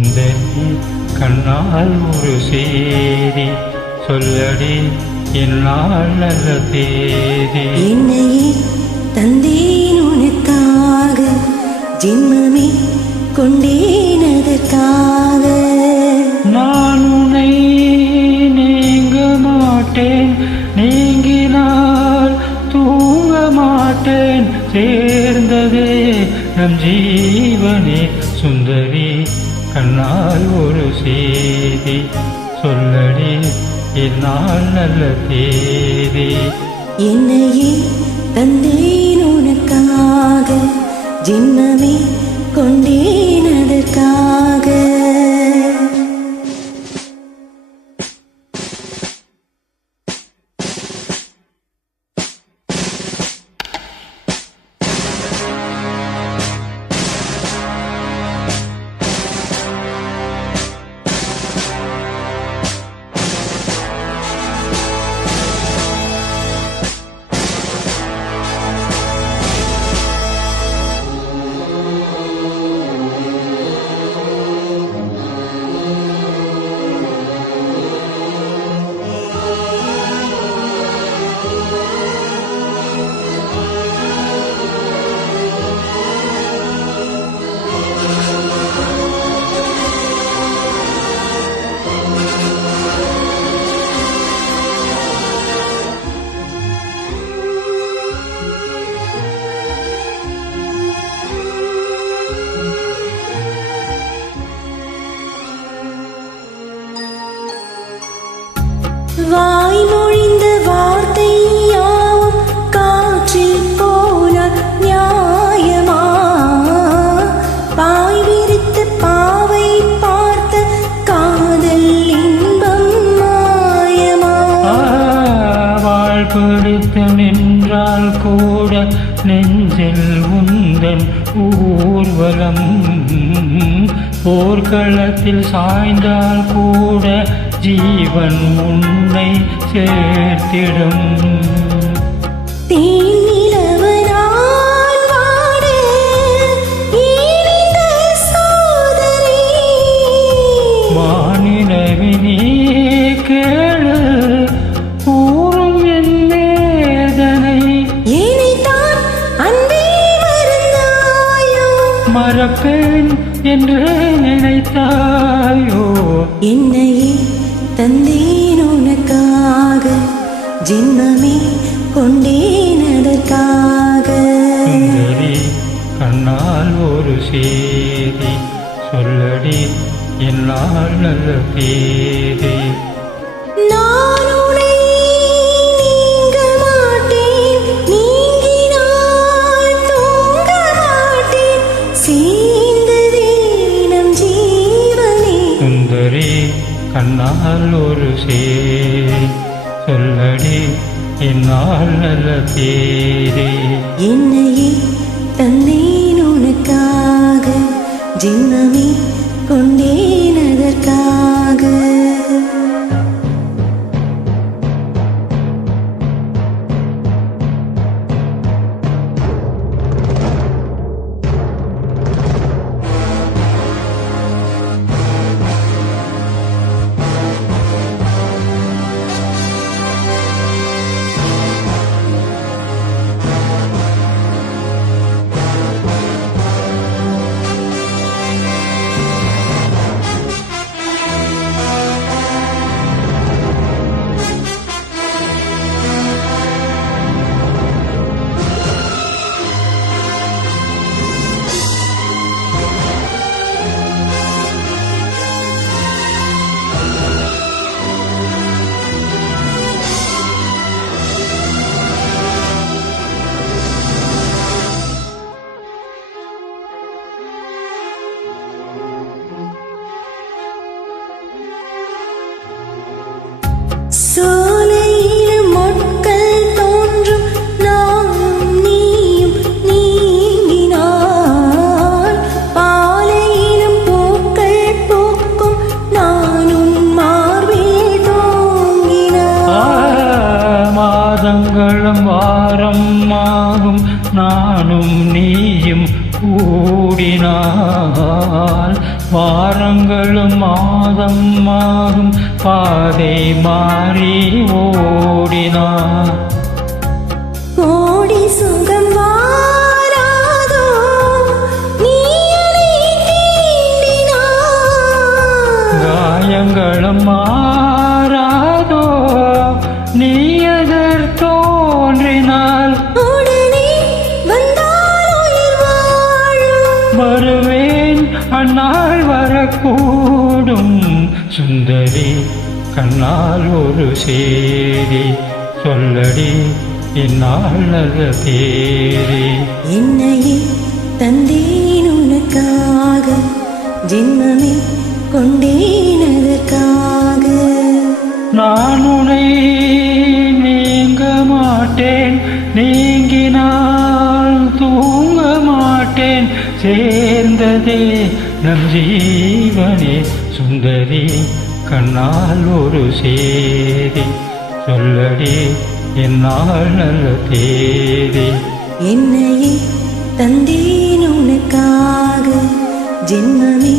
இந்த கண்ணால் ஒரு சேதி சொல்லடி என்னால் நல்ல தேதி. என்னையே தந்தேன் உனக்காக, ஜென்மமே கொண்டேன் அதற்காக. நான் உன்னை நீங்க மாட்டேன், நீங்கினால் தூங்க மாட்டேன். சேர்ந்ததே நம் ஜீவனே சுந்தரி, கண்ணால் ஒரு செய்தி சொல்லடி என்னால் நல்ல தேதி. என்னையே தந்தேன் உனக்காக, ஜென்மமே கொண்டேன் அதற்காக. வாய்மொழிந்த வார்த்தை யாவும் காற்றில் போனால் நியாயமா? பாய் விரித்து பாவை பார்த்த காதல் இன்பம் மாயமா? வாழ்படுத்த நின்றால் கூட நெஞ்சில் உந்தன் ஊர்வலம், போர்க்களத்தில் சாய்ந்தால் கூட ஜீவன் உன்னை சேர்த்திடும். வானிலவினே கேளு கூறும் என் வேதனை, மறப்பேன் என்று நினைத்தாயோ? என்னையே தந்தேன் உனக்காக, ஜென்மமே கொண்டேன் அதற்காக. சுந்தரி, கண்ணால் ஒரு சேதி சொல்லடி என்னால் நல்ல தேதி. நான் உன்னை நீங்க மாட்டேன், நீங்கினால் தூங்க மாட்டேன். சேர்ந்ததே நம் ஜீவனே. சுந்தரி, கண்ணால் ஒரு சேதி சொல்லடி என்னால் நல்ல தேதி. என்னையே தந்தேன் உனக்காக, ஜென்மமே கொண்டேன் அதற்காக. ஆனால் வாரங்களும் மாதம் மாறும் பாதை மாறி ஓடினார். கோடி சுகம் வாராதோ நீ என்னை தீண்டினாய். காயங்களும் மாறாதோ நீ எதிர் தோன்றினால். உடனே வந்தால் உயிர் வாழும். வருவேன் அந்நாள் வரக்கூடும். சுந்தரி கண்ணால் ஒரு சேரி சொல்லடி என்னால் நல்ல தேரி. என்னையே தந்தேன் உனக்காக, ஜென்மமே கொண்டேன் அதற்காக. நான் உன்னை நீங்க மாட்டேன், நீங்கினால் தூங்க மாட்டேன். சேர்ந்ததே நம் ஜீவனே. சுந்தரி கண்ணால் ஒரு சேரி சொல்லடி என்னால் நல்ல தேதி. என்னையே தந்தேன் உனக்காக, ஜென்மமே